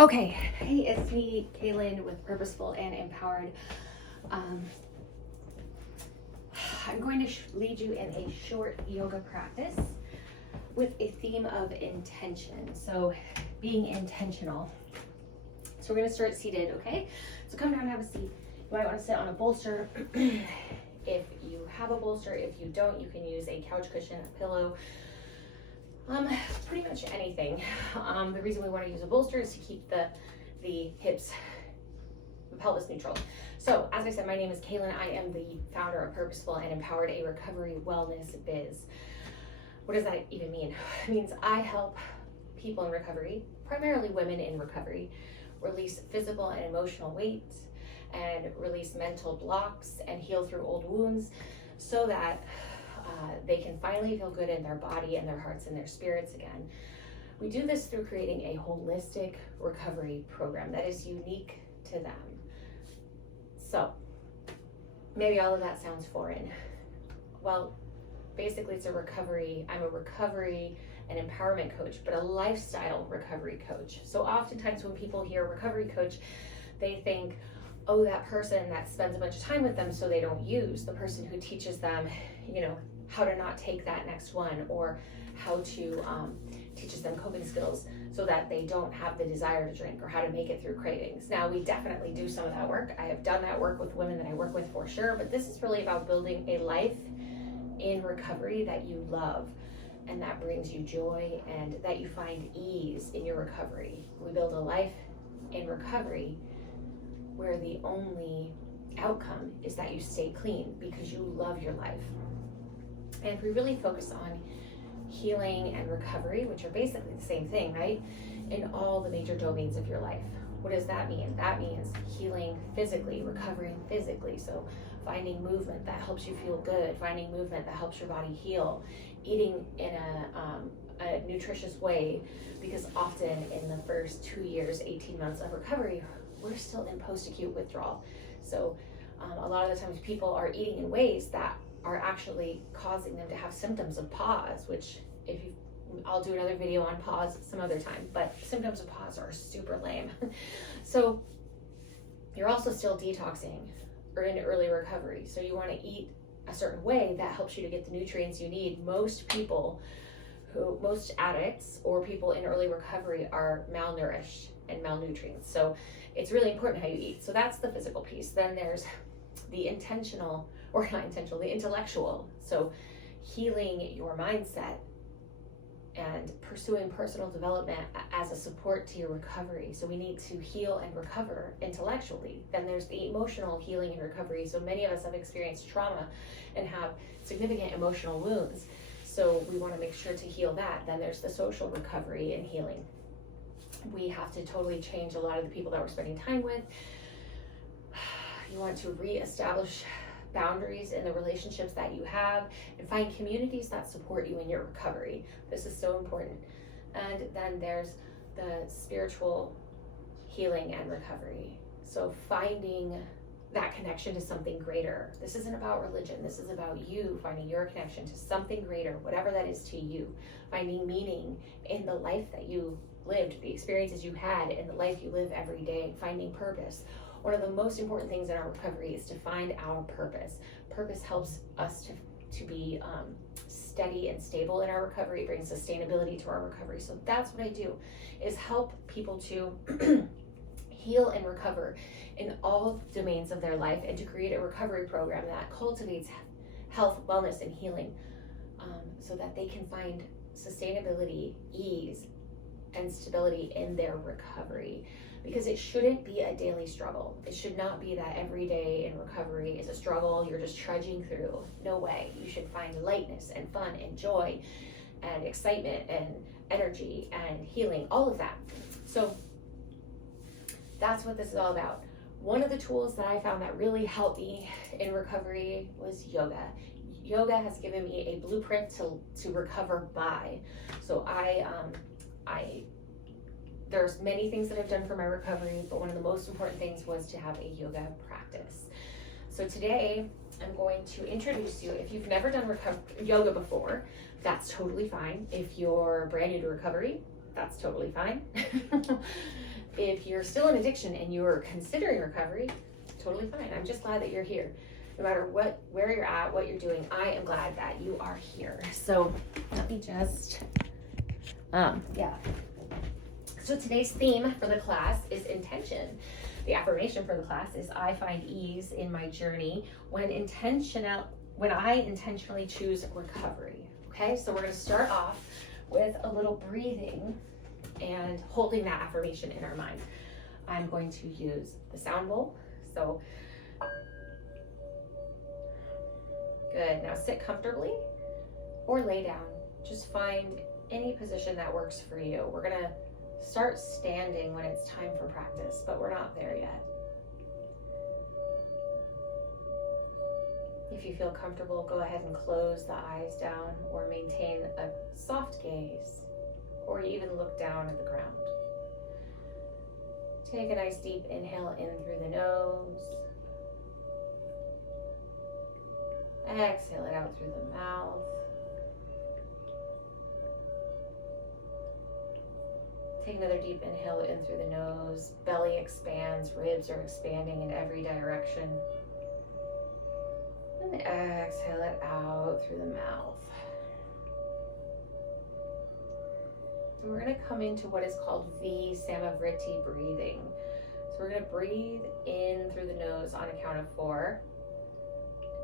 Okay, hey, it's me, Kaylin, with Purposeful and Empowered. I'm going to lead you in a short yoga practice with a theme of intention. So, being intentional. So, we're going to start seated, okay? So, come down and have a seat. You might want to sit on a bolster. If you have a bolster, if you don't, you can use a couch cushion, a pillow. Pretty much anything. The reason we want to use a bolster is to keep the hips, the pelvis neutral. So, as I said, my name is Kaylin. I am the founder of Purposeful and Empowered, a recovery wellness biz. What does that even mean? It means I help people in recovery, primarily women in recovery, release physical and emotional weight and release mental blocks and heal through old wounds so that they can finally feel good in their body and their hearts and their spirits again. We do this through creating a holistic recovery program that is unique to them. So, maybe all of that sounds foreign. Well, basically it's I'm a recovery and empowerment coach, but a lifestyle recovery coach. So oftentimes when people hear recovery coach, they think, oh, that person that spends a bunch of time with them so they don't use, the person who teaches them, how to not take that next one, or how to teaches them coping skills so that they don't have the desire to drink, or how to make it through cravings. Now, we definitely do some of that work. I have done that work with women that I work with for sure, but this is really about building a life in recovery that you love and that brings you joy and that you find ease in your recovery. We build a life in recovery where the only outcome is that you stay clean because you love your life. And if we really focus on healing and recovery, which are basically the same thing, right? In all the major domains of your life. What does that mean? That means healing physically, recovering physically. So finding movement that helps you feel good, finding movement that helps your body heal, eating in a nutritious way, because often in the first 2 years, 18 months of recovery, we're still in post-acute withdrawal. So a lot of the times people are eating in ways that are actually causing them to have symptoms of pause, which I'll do another video on pause some other time, but symptoms of pause are super lame. So you're also still detoxing or in early recovery. So you want to eat a certain way that helps you to get the nutrients you need. Most addicts or people in early recovery are malnourished and malnutrients. So it's really important how you eat. So that's the physical piece. Then there's the the intellectual. So healing your mindset and pursuing personal development as a support to your recovery. So we need to heal and recover intellectually. Then there's the emotional healing and recovery. So many of us have experienced trauma and have significant emotional wounds. So we want to make sure to heal that. Then there's the social recovery and healing. We have to totally change a lot of the people that we're spending time with. You want to reestablish boundaries in the relationships that you have and find communities that support you in your recovery. This is so important. And then there's the spiritual healing and recovery. So finding that connection to something greater. This isn't about religion. This is about you finding your connection to something greater, whatever that is to you. Finding meaning in the life that you lived, the experiences you had, and the life you live every day. Finding purpose. One of the most important things in our recovery is to find our purpose. Purpose helps us to be steady and stable in our recovery. It brings sustainability to our recovery. So that's what I do, is help people to heal and recover in all domains of their life, and to create a recovery program that cultivates health, wellness, and healing, so that they can find sustainability, ease, and stability in their recovery. Because it shouldn't be a daily struggle. It should not be that every day in recovery is a struggle you're just trudging through. No way. You should find lightness and fun and joy and excitement and energy and healing, all of that. So that's what this is all about. One of the tools that I found that really helped me in recovery was yoga. Yoga has given me a blueprint to recover by. So there's many things that I've done for my recovery, but one of the most important things was to have a yoga practice. So today I'm going to introduce you. If you've never done yoga before, that's totally fine. If you're brand new to recovery, that's totally fine. if you're still in addiction and you're considering recovery, totally fine. I'm just glad that you're here. No matter where you're at, what you're doing, I am glad that you are here. So let me just, yeah. So today's theme for the class is intention. The affirmation for the class is I find ease in my journey when I intentionally choose recovery. Okay, so we're going to start off with a little breathing and holding that affirmation in our mind. I'm going to use the sound bowl. So good. Now sit comfortably or lay down. Just find any position that works for you. We're going to start standing when it's time for practice, but we're not there yet. If you feel comfortable, go ahead and close the eyes down or maintain a soft gaze, or even look down at the ground. Take a nice deep inhale in through the nose. Exhale it out through the mouth. Take another deep inhale in through the nose. Belly expands, ribs are expanding in every direction. And exhale it out through the mouth. And we're going to come into what is called V-Samavriti breathing. So we're going to breathe in through the nose on a count of 4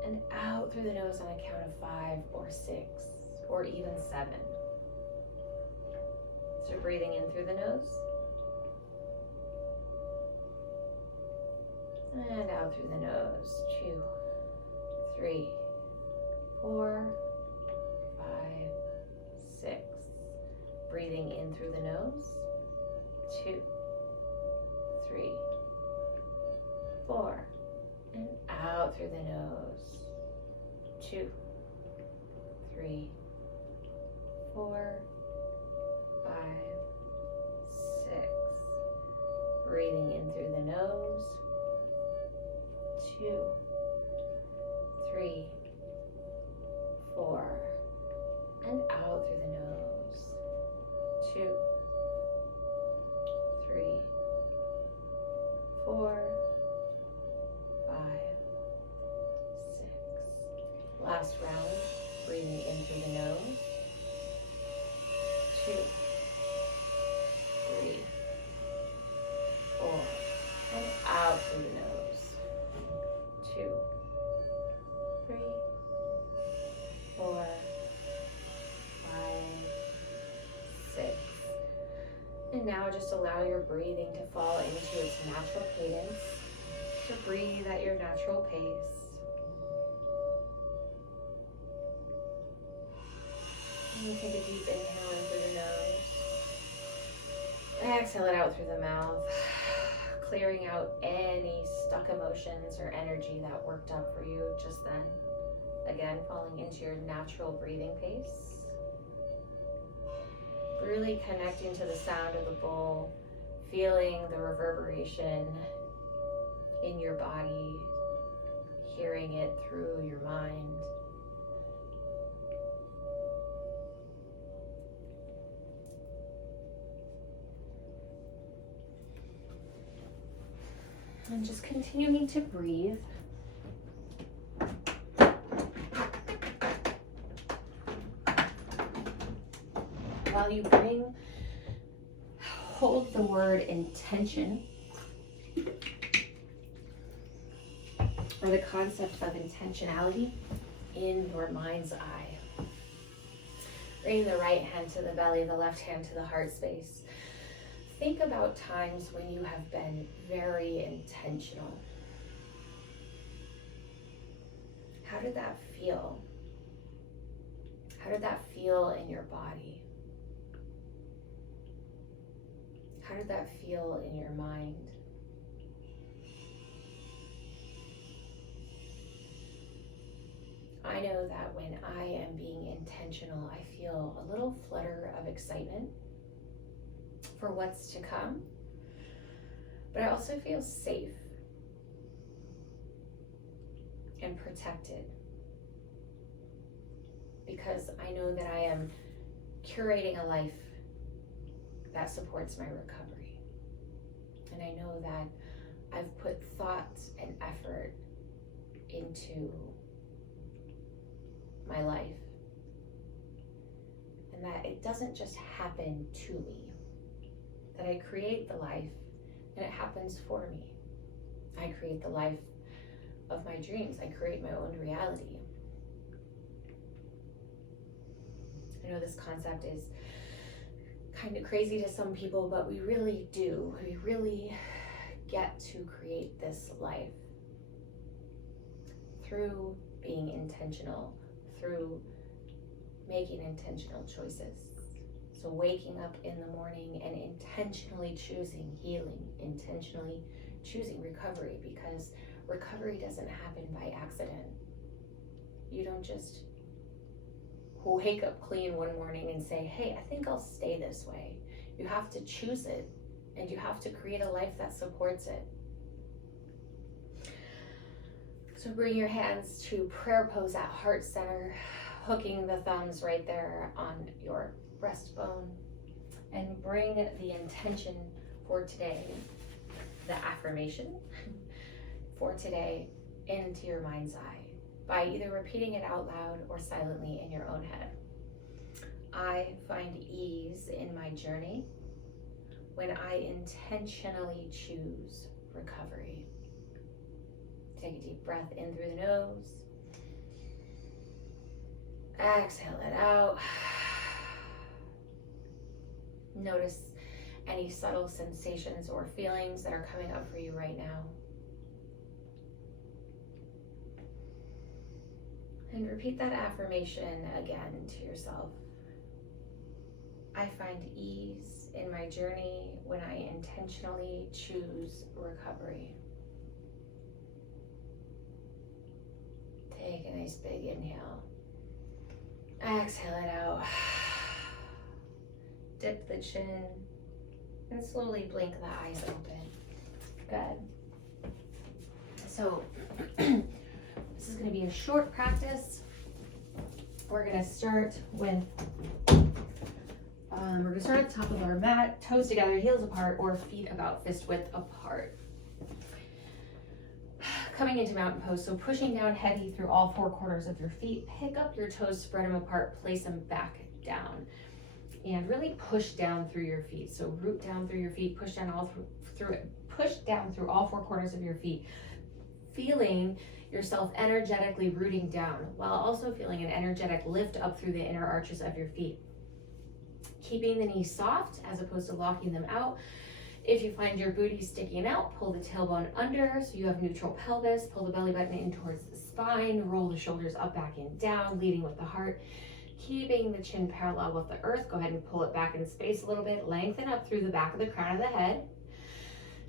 and out through the nose on a count of 5 or 6 or even 7. So breathing in through the nose and out through the nose. 2, 3, 4, 5, 6. Breathing in through the nose. 2, 3, 4. And out through the nose. 2, 3, 4, 5, 6. Breathing in through the nose. 2, 3, 4. And out through the nose. 2, 3, 4, 5, 6. Last round. Breathing in through the nose. 2, 3, 4, and out through the nose. 2, 3, 4, 5, 6. And now just allow your breathing to fall into its natural cadence. So breathe at your natural pace. And you take a deep inhale in through the nose. Exhale it out through the mouth, clearing out any stuck emotions or energy that worked up for you just then. Again, falling into your natural breathing pace. Really connecting to the sound of the bowl, feeling the reverberation in your body, hearing it through your mind. And just continuing to breathe. While you hold the word intention, or the concept of intentionality in your mind's eye. Bring the right hand to the belly, the left hand to the heart space. Think about times when you have been very intentional. How did that feel? How did that feel in your body? How did that feel in your mind? I know that when I am being intentional, I feel a little flutter of excitement for what's to come, but I also feel safe and protected because I know that I am curating a life that supports my recovery. know that I've put thought and effort into my life, and that it doesn't just happen to me, that I create the life and it happens for me. I create the life of my dreams. I create my own reality. I know this concept is kind of crazy to some people, but we really do. We really get to create this life through being intentional, through making intentional choices. So waking up in the morning and intentionally choosing healing, intentionally choosing recovery, because recovery doesn't happen by accident. You don't just wake up clean one morning and say, hey, I think I'll stay this way. You have to choose it, and you have to create a life that supports it. So bring your hands to prayer pose at heart center, hooking the thumbs right there on your breastbone, and bring the intention for today, the affirmation for today, into your mind's eye by either repeating it out loud or silently in your own head. I find ease in my journey when I intentionally choose recovery. Take a deep breath in through the nose. Exhale it out. Notice any subtle sensations or feelings that are coming up for you right now. And repeat that affirmation again to yourself. I find ease in my journey when I intentionally choose recovery. Take a nice big inhale. Exhale it out. Dip the chin and slowly blink the eyes open. Good. So this is going to be a short practice. We're going to start with, we're going to start at the top of our mat, toes together, heels apart, or feet about fist width apart. Coming into mountain pose, so pushing down heavy through all four corners of your feet. Pick up your toes, spread them apart, place them back down, and really push down through your feet. So root down through your feet, push down push down through all four corners of your feet, feeling yourself energetically rooting down while also feeling an energetic lift up through the inner arches of your feet. Keeping the knees soft as opposed to locking them out. If you find your booty sticking out, pull the tailbone under so you have neutral pelvis. Pull the belly button in towards the spine. Roll the shoulders up, back, and down, leading with the heart. Keeping the chin parallel with the earth. Go ahead and pull it back in space a little bit. Lengthen up through the back of the crown of the head.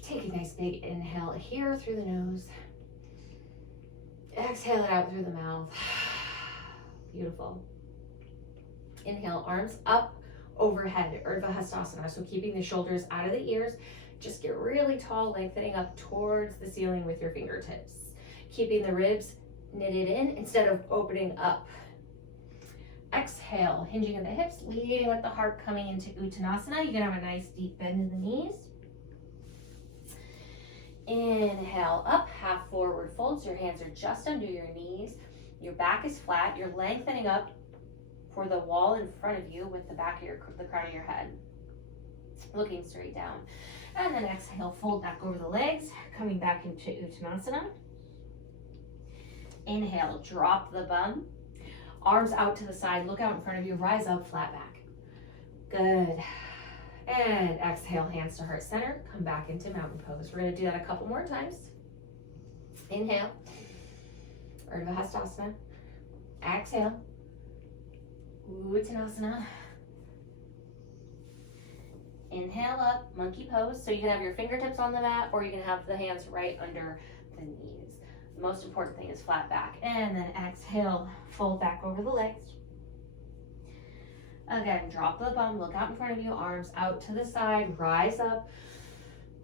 Take a nice big inhale here through the nose. Exhale it out through the mouth. Beautiful. Inhale, arms up overhead, Urdhva Hastasana. So keeping the shoulders out of the ears, just get really tall, lengthening up towards the ceiling with your fingertips. Keeping the ribs knitted in instead of opening up. Exhale, hinging in the hips, leading with the heart, coming into Uttanasana. You can have a nice deep bend in the knees. Inhale up, half forward folds. Your hands are just under your knees. Your back is flat. You're lengthening up for the wall in front of you with the back of the crown of your head, looking straight down. And then exhale, fold back over the legs, coming back into Uttanasana. Inhale, drop the bum, arms out to the side, look out in front of you, rise up, flat back. Good. And exhale, hands to heart center, come back into mountain pose. We're gonna do that a couple more times. Inhale, Urdhva Hastasana. Exhale, Uttanasana. Inhale up, monkey pose. So you can have your fingertips on the mat or you can have the hands right under the knees. The most important thing is flat back. And then exhale, fold back over the legs. Again, drop the bum, look out in front of you, arms out to the side, rise up.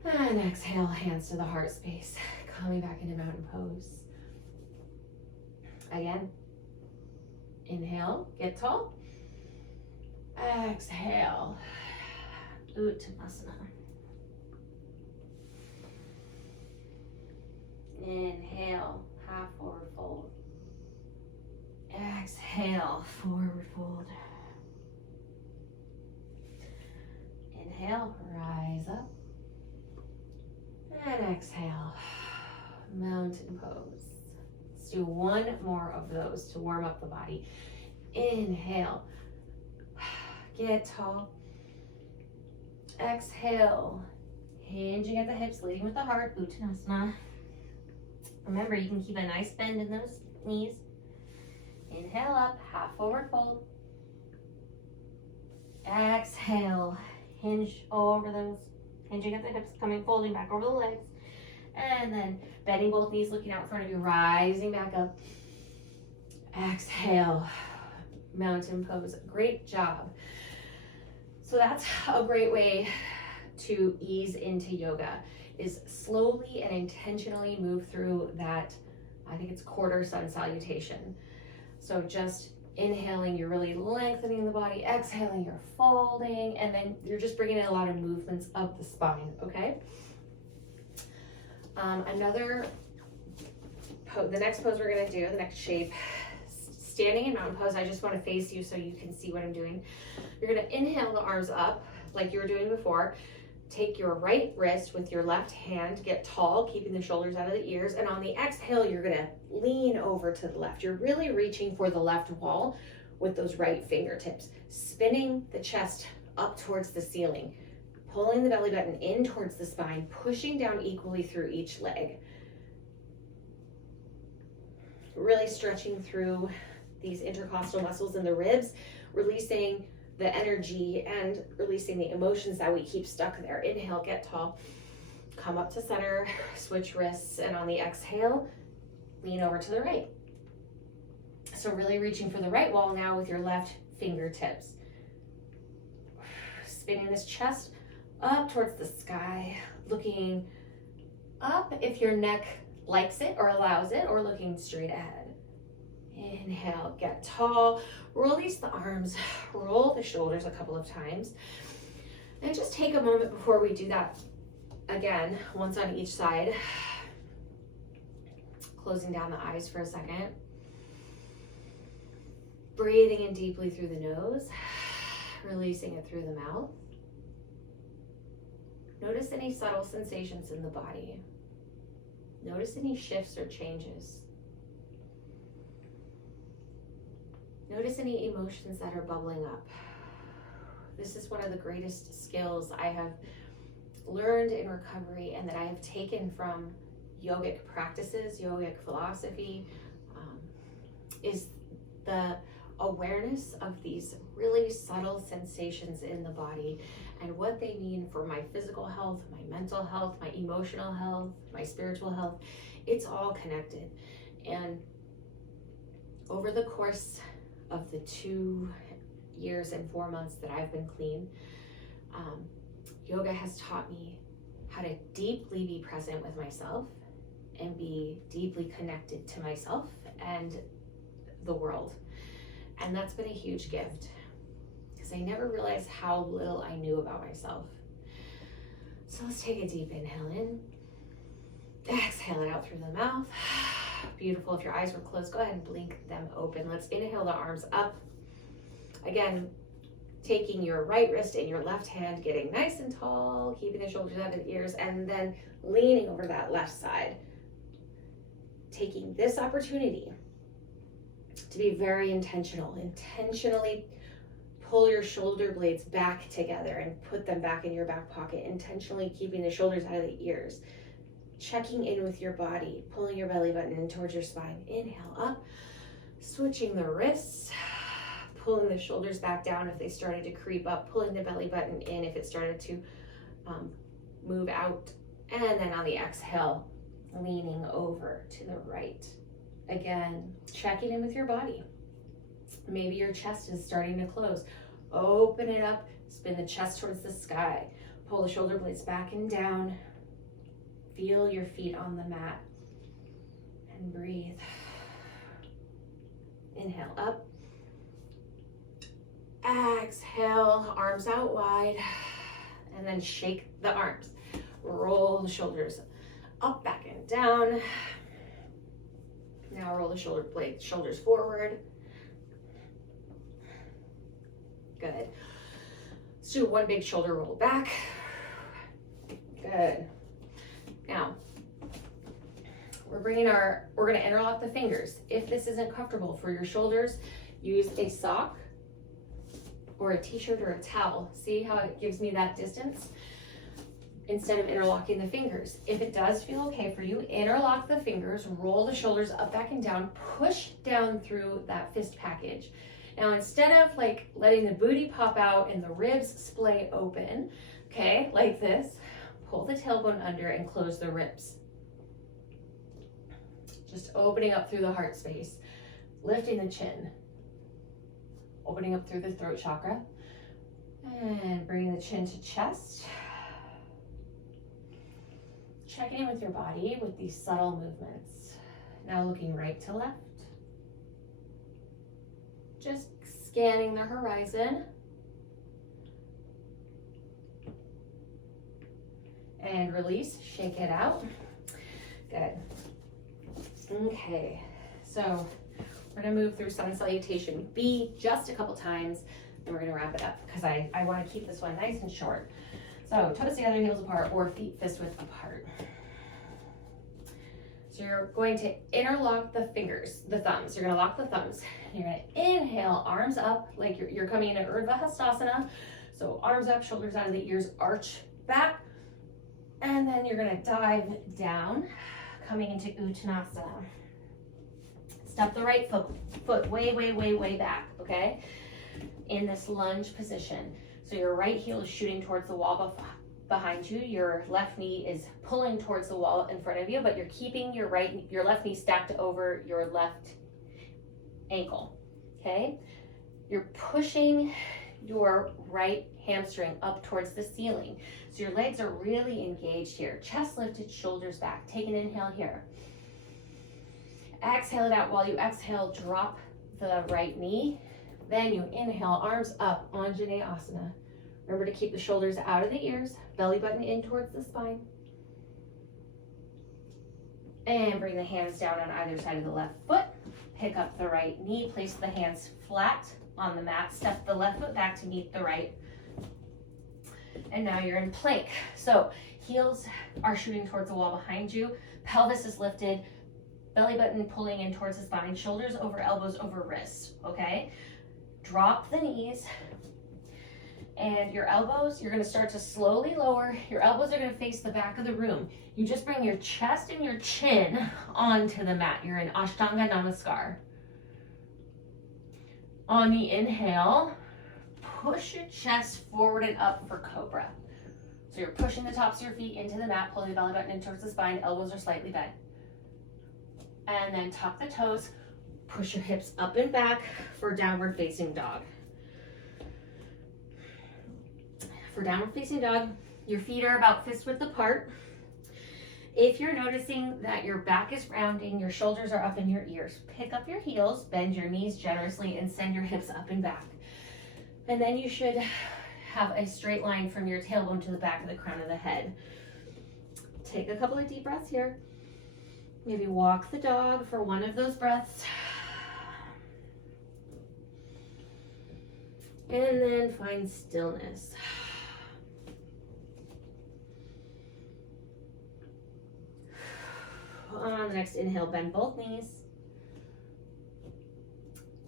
And exhale, hands to the heart space. Coming back into mountain pose. Again. Inhale, get tall. Exhale, Uttanasana. Inhale, half forward fold. Exhale, forward fold. Inhale, rise up. And exhale, mountain pose. Let's do one more of those to warm up the body. Inhale, get tall. Exhale, hinging at the hips, leading with the heart, Uttanasana. Remember, you can keep a nice bend in those knees. Inhale up, half forward fold. Exhale, hinge over those, hinging at the hips, coming, folding back over the legs. And then bending both knees, looking out in front of you, rising back up. Exhale, mountain pose. Great job. So that's a great way to ease into yoga, is slowly and intentionally move through that, I think it's quarter sun salutation. So just inhaling, you're really lengthening the body. Exhaling, you're folding, and then you're just bringing in a lot of movements of the spine, okay? The next pose we're gonna do, the next shape, standing in mountain pose. I just wanna face you so you can see what I'm doing. You're gonna inhale the arms up like you were doing before. Take your right wrist with your left hand, get tall, keeping the shoulders out of the ears. And on the exhale, you're gonna lean over to the left. You're really reaching for the left wall with those right fingertips, spinning the chest up towards the ceiling, pulling the belly button in towards the spine, pushing down equally through each leg. Really stretching through these intercostal muscles in the ribs, releasing the energy and releasing the emotions that we keep stuck there. Inhale, get tall, come up to center, switch wrists, and on the exhale, lean over to the right. So really reaching for the right wall now with your left fingertips. Spinning this chest up towards the sky, looking up if your neck likes it or allows it, or looking straight ahead. Inhale, get tall, release the arms, roll the shoulders a couple of times. And just take a moment before we do that again, once on each side. Closing down the eyes for a second. Breathing in deeply through the nose, releasing it through the mouth. Notice any subtle sensations in the body. Notice any shifts or changes. Notice any emotions that are bubbling up. This is one of the greatest skills I have learned in recovery and that I have taken from yogic practices, yogic philosophy, is the awareness of these really subtle sensations in the body and what they mean for my physical health, my mental health, my emotional health, my spiritual health. It's all connected. And over the course of the 2 years and 4 months that I've been clean, yoga has taught me how to deeply be present with myself and be deeply connected to myself and the world. And that's been a huge gift because I never realized how little I knew about myself. So let's take a deep inhale in, exhale it out through the mouth. Beautiful. If your eyes were closed, go ahead and blink them open. Let's inhale the arms up. Again, taking your right wrist in your left hand, getting nice and tall, keeping the shoulders out of the ears, and then leaning over that left side. Taking this opportunity to be very intentional. Intentionally pull your shoulder blades back together and put them back in your back pocket. Intentionally keeping the shoulders out of the ears. Checking in with your body, pulling your belly button in towards your spine. Inhale up, switching the wrists, pulling the shoulders back down if they started to creep up, pulling the belly button in if it started to move out. And then on the exhale, leaning over to the right. Again, checking in with your body. Maybe your chest is starting to close. Open it up, spin the chest towards the sky, pull the shoulder blades back and down. Feel your feet on the mat and breathe. Inhale up. Exhale, arms out wide, and then shake the arms. Roll the shoulders up, back, and back down. Now roll the shoulders forward. Good. Let's do one big shoulder roll back. Good. Now, we're gonna interlock the fingers. If this isn't comfortable for your shoulders, use a sock or a t-shirt or a towel. See how it gives me that distance? Instead of interlocking the fingers. If it does feel okay for you, interlock the fingers, roll the shoulders up, back, and down, push down through that fist package. Now, instead of like letting the booty pop out and the ribs splay open, okay, like this, pull the tailbone under and close the ribs. Just opening up through the heart space, lifting the chin, opening up through the throat chakra, and bringing the chin to chest. Checking in with your body with these subtle movements. Now looking right to left. Just scanning the horizon. And release, shake it out. Good. Okay, so we're gonna move through sun salutation B just a couple times, and we're gonna wrap it up because I wanna keep this one nice and short. So toes together, heels apart, or feet fist width apart. So you're going to interlock the fingers, the thumbs. You're gonna lock the thumbs. You're gonna inhale, arms up, like you're coming into Urdhva Hastasana. So arms up, shoulders out of the ears, arch back. And then you're gonna dive down, coming into Uttanasana. Step the right foot way back, okay? In this lunge position. So your right heel is shooting towards the wall behind you. Your left knee is pulling towards the wall in front of you, but you're keeping your left knee stacked over your left ankle, okay? You're pushing your right hamstring up towards the ceiling. So your legs are really engaged here. Chest lifted, shoulders back. Take an inhale here. Exhale it out. While you exhale, drop the right knee. Then you inhale, arms up, Anjaneyasana. Remember to keep the shoulders out of the ears, belly button in towards the spine. And bring the hands down on either side of the left foot. Pick up the right knee, place the hands flat on the mat. Step the left foot back to meet the right. And now you're in plank. So heels are shooting towards the wall behind you. Pelvis is lifted, belly button pulling in towards the spine, shoulders over elbows over wrists, okay? Drop the knees. And your elbows, you're gonna start to slowly lower. Your elbows are gonna face the back of the room. You just bring your chest and your chin onto the mat. You're in Ashtanga Namaskar. On the inhale, push your chest forward and up for Cobra. So you're pushing the tops of your feet into the mat, pulling the belly button in towards the spine, elbows are slightly bent. And then tuck the toes, push your hips up and back for downward facing dog. For downward facing dog, your feet are about fist width apart. If you're noticing that your back is rounding, your shoulders are up in your ears, pick up your heels, bend your knees generously, and send your hips up and back. And then you should have a straight line from your tailbone to the back of the crown of the head. Take a couple of deep breaths here. Maybe walk the dog for one of those breaths. And then find stillness. On the next inhale, bend both knees.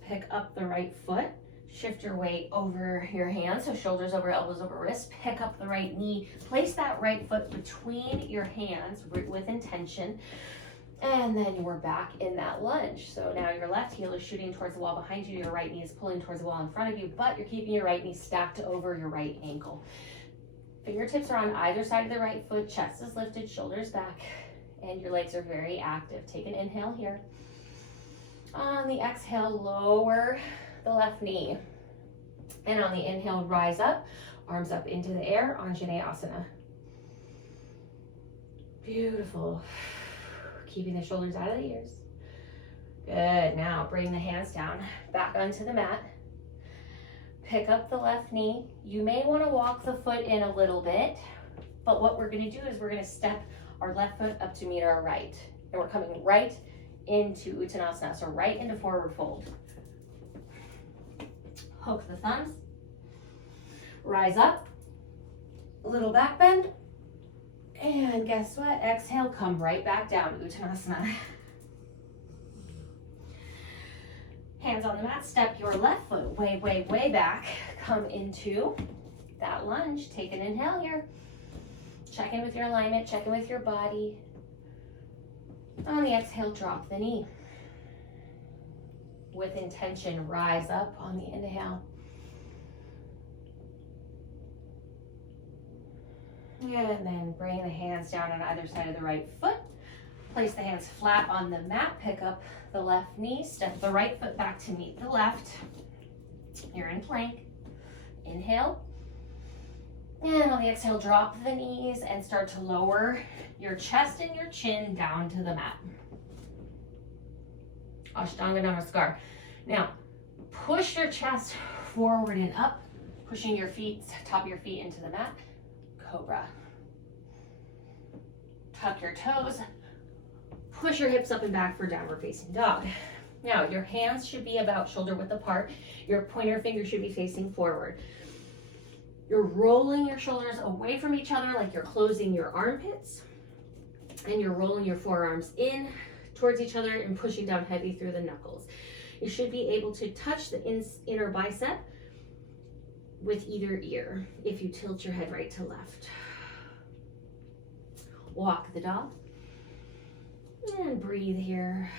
Pick up the right foot. Shift your weight over your hands, so shoulders over elbows over wrists. Pick up the right knee. Place that right foot between your hands with intention. And then we're back in that lunge. So now your left heel is shooting towards the wall behind you. Your right knee is pulling towards the wall in front of you, but you're keeping your right knee stacked over your right ankle. Fingertips are on either side of the right foot. Chest is lifted, shoulders back, and your legs are very active. Take an inhale here. On the exhale, lower the left knee. And on the inhale, rise up, arms up into the air, Anjaneyasana. Beautiful. Keeping the shoulders out of the ears. Good. Now bring the hands down, back onto the mat. Pick up the left knee. You may want to walk the foot in a little bit, but what we're going to do is we're going to step our left foot up to meet our right. And we're coming right into Uttanasana, so right into forward fold. Hook the thumbs, rise up, little back bend, and guess what? Exhale, come right back down, Uttanasana. Hands on the mat, step your left foot way, way, way back. Come into that lunge. Take an inhale here. Check in with your alignment, check in with your body. On the exhale, drop the knee. With intention, rise up on the inhale. And then bring the hands down on either side of the right foot. Place the hands flat on the mat. Pick up the left knee. Step the right foot back to meet the left. You're in plank. Inhale. And on the exhale, drop the knees and start to lower your chest and your chin down to the mat. Ashtanga Namaskar. Now, push your chest forward and up, pushing your feet, top of your feet into the mat. Cobra. Tuck your toes. Push your hips up and back for downward facing dog. Now, your hands should be about shoulder width apart. Your pointer finger should be facing forward. You're rolling your shoulders away from each other like you're closing your armpits. And you're rolling your forearms in towards each other and pushing down heavy through the knuckles. You should be able to touch the inner bicep with either ear if you tilt your head right to left. Walk the dog. And breathe here.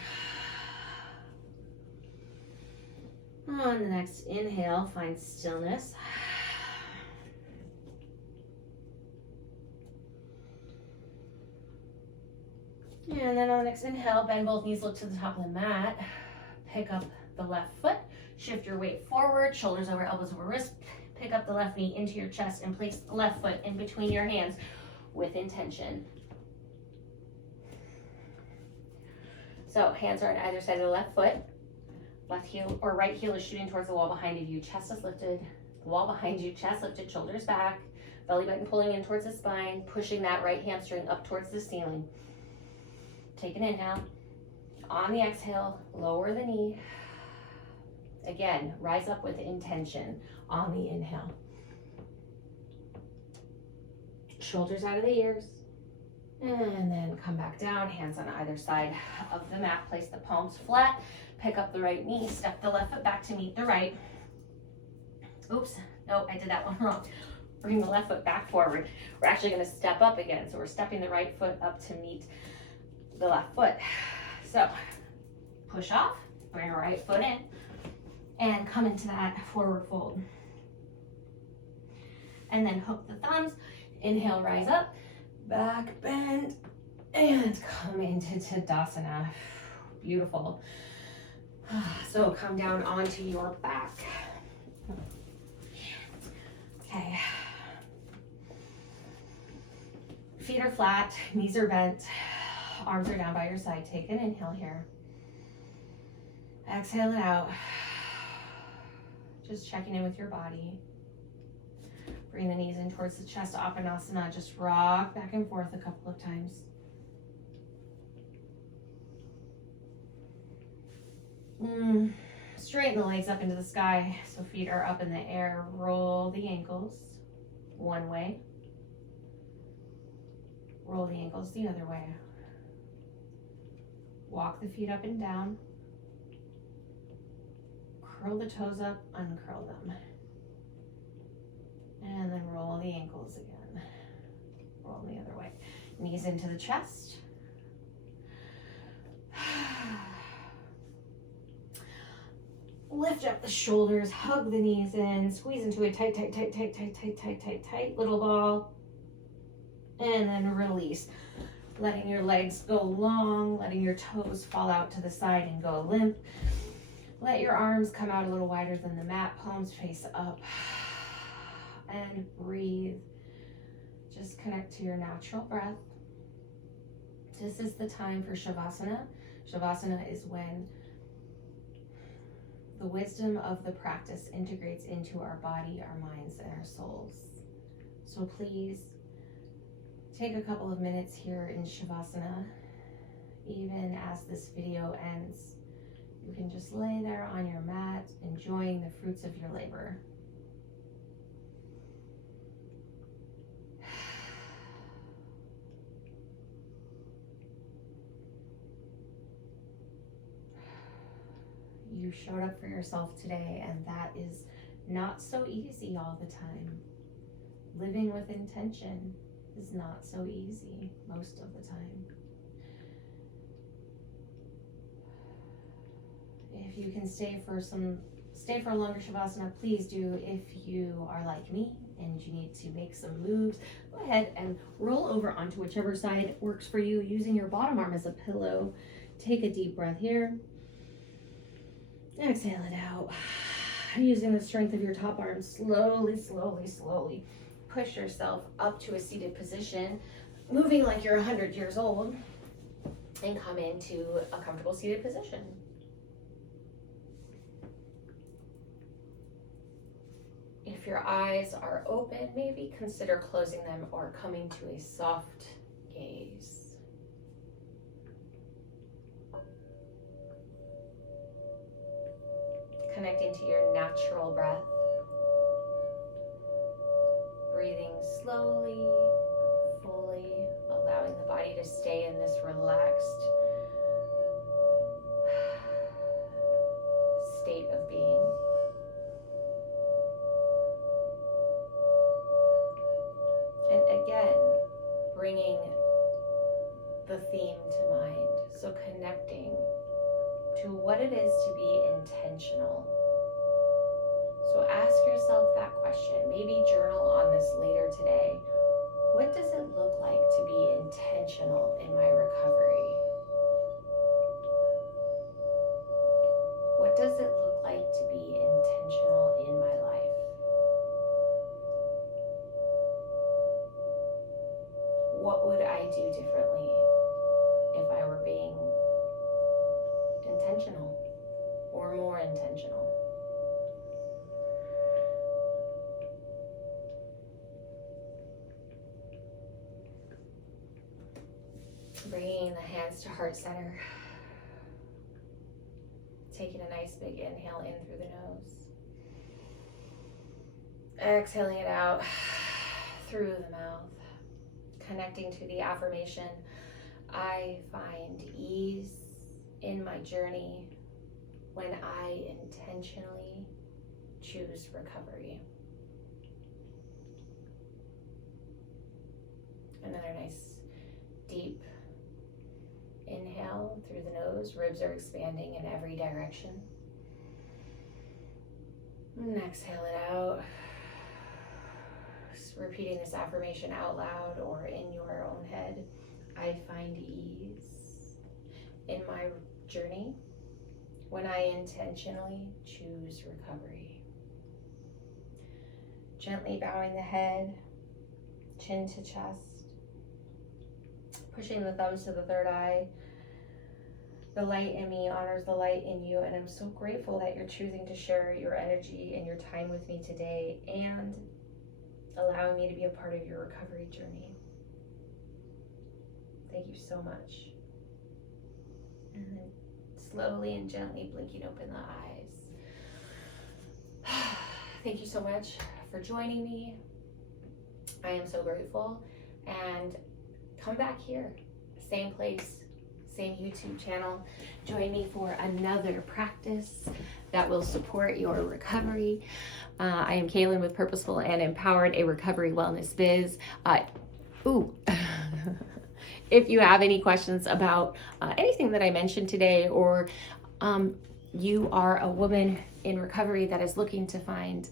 On the next inhale, find stillness. And then on the next inhale, bend both knees, look to the top of the mat. Pick up the left foot, shift your weight forward, shoulders over, elbows over wrist. Pick up the left knee into your chest and place the left foot in between your hands with intention. So hands are on either side of the left foot. Left heel or right heel is shooting towards the wall behind you. Chest is lifted, the wall behind you, chest lifted, shoulders back. Belly button pulling in towards the spine, pushing that right hamstring up towards the ceiling. Take an inhale. On the exhale, lower the knee. Again, rise up with intention on the inhale. Shoulders out of the ears. And then come back down, hands on either side of the mat. Place the palms flat. Pick up the right knee. Step the left foot back to meet the right. Oops, no, I did that one wrong. Bring the left foot back forward. We're actually going to step up again. So we're stepping the right foot up to meet the left foot. So push off, bring the right foot in, and come into that forward fold. And then hook the thumbs. Inhale, rise up, back bend, and come into Tadasana. Beautiful. So come down onto your back. Okay. Feet are flat, knees are bent, arms are down by your side. Take an inhale here. Exhale it out. Just checking in with your body. Bring the knees in towards the chest, Apanasana. Just rock back and forth a couple of times. Straighten the legs up into the sky so feet are up in the air. Roll the ankles one way. Roll the ankles the other way. Walk the feet up and down. Curl the toes up, uncurl them. And then roll the ankles again. Roll them the other way. Knees into the chest. Lift up the shoulders, hug the knees in, squeeze into a tight, tight, tight, tight, tight, tight, tight, tight, tight little ball. And then release. Letting your legs go long, letting your toes fall out to the side and go limp. Let your arms come out a little wider than the mat, palms face up. And breathe. Just connect to your natural breath. This is the time for Shavasana. Shavasana is when the wisdom of the practice integrates into our body, our minds, and our souls. So please take a couple of minutes here in Shavasana. Even as this video ends, you can just lay there on your mat, enjoying the fruits of your labor. You showed up for yourself today, and that is not so easy all the time. Living with intention is not so easy most of the time. If you can stay for a longer Shavasana, please do. If you are like me and you need to make some moves, go ahead and roll over onto whichever side works for you, using your bottom arm as a pillow. Take a deep breath here. Exhale it out. Using the strength of your top arm, slowly push yourself up to a seated position, moving like you're 100 years old, and come into a comfortable seated position. If your eyes are open, maybe consider closing them or coming to a soft gaze. Connecting to your natural breath. Breathing slowly, fully, allowing the body to stay in this relaxed state of being. And again, bringing the theme to mind. So connecting to what it is to be intentional. So ask yourself that question. Maybe journal on this later today. What does it look like to be intentional in my recovery? What does it look like to be intentional in my life? What would I do differently if I were being intentional or more intentional? Bringing the hands to heart center. Taking a nice big inhale in through the nose. Exhaling it out through the mouth. Connecting to the affirmation, I find ease in my journey when I intentionally choose recovery. Another nice deep inhale through the nose. Ribs are expanding in every direction. And exhale it out. Just repeating this affirmation out loud or in your own head. I find ease in my journey when I intentionally choose recovery. Gently bowing the head, chin to chest. Pushing the thumbs to the third eye. The light in me honors the light in you, and I'm so grateful that you're choosing to share your energy and your time with me today and allowing me to be a part of your recovery journey. Thank you so much. And then slowly and gently blinking open the eyes. Thank you so much for joining me. I am so grateful. And come back here, same place, same YouTube channel. Join me for another practice that will support your recovery. I am Kaylin with Purposeful and Empowered, a recovery wellness biz. If you have any questions about anything that I mentioned today, or you are a woman in recovery that is looking to find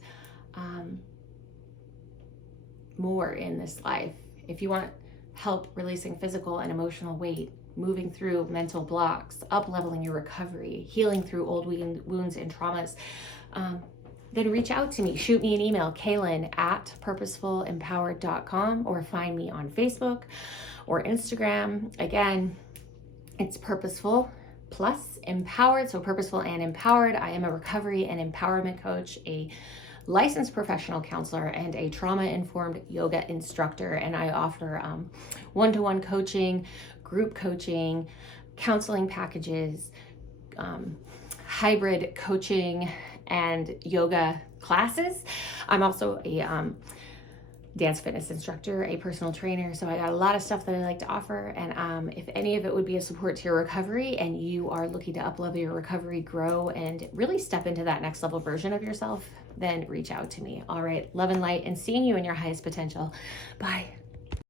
more in this life, if you want help releasing physical and emotional weight, moving through mental blocks, up-leveling your recovery, healing through old wounds and traumas, then reach out to me. Shoot me an email, kaylin@purposefulempowered.com, or find me on Facebook or Instagram. Again, it's Purposeful plus Empowered, so Purposeful and Empowered. I am a recovery and empowerment coach, a licensed professional counselor and a trauma-informed yoga instructor. And I offer one-to-one coaching, group coaching, counseling packages, hybrid coaching, and yoga classes. I'm also a dance fitness instructor, a personal trainer. So I got a lot of stuff that I like to offer. And if any of it would be a support to your recovery and you are looking to up-level your recovery, grow, and really step into that next level version of yourself, then reach out to me. All right, love and light, and seeing you in your highest potential. Bye.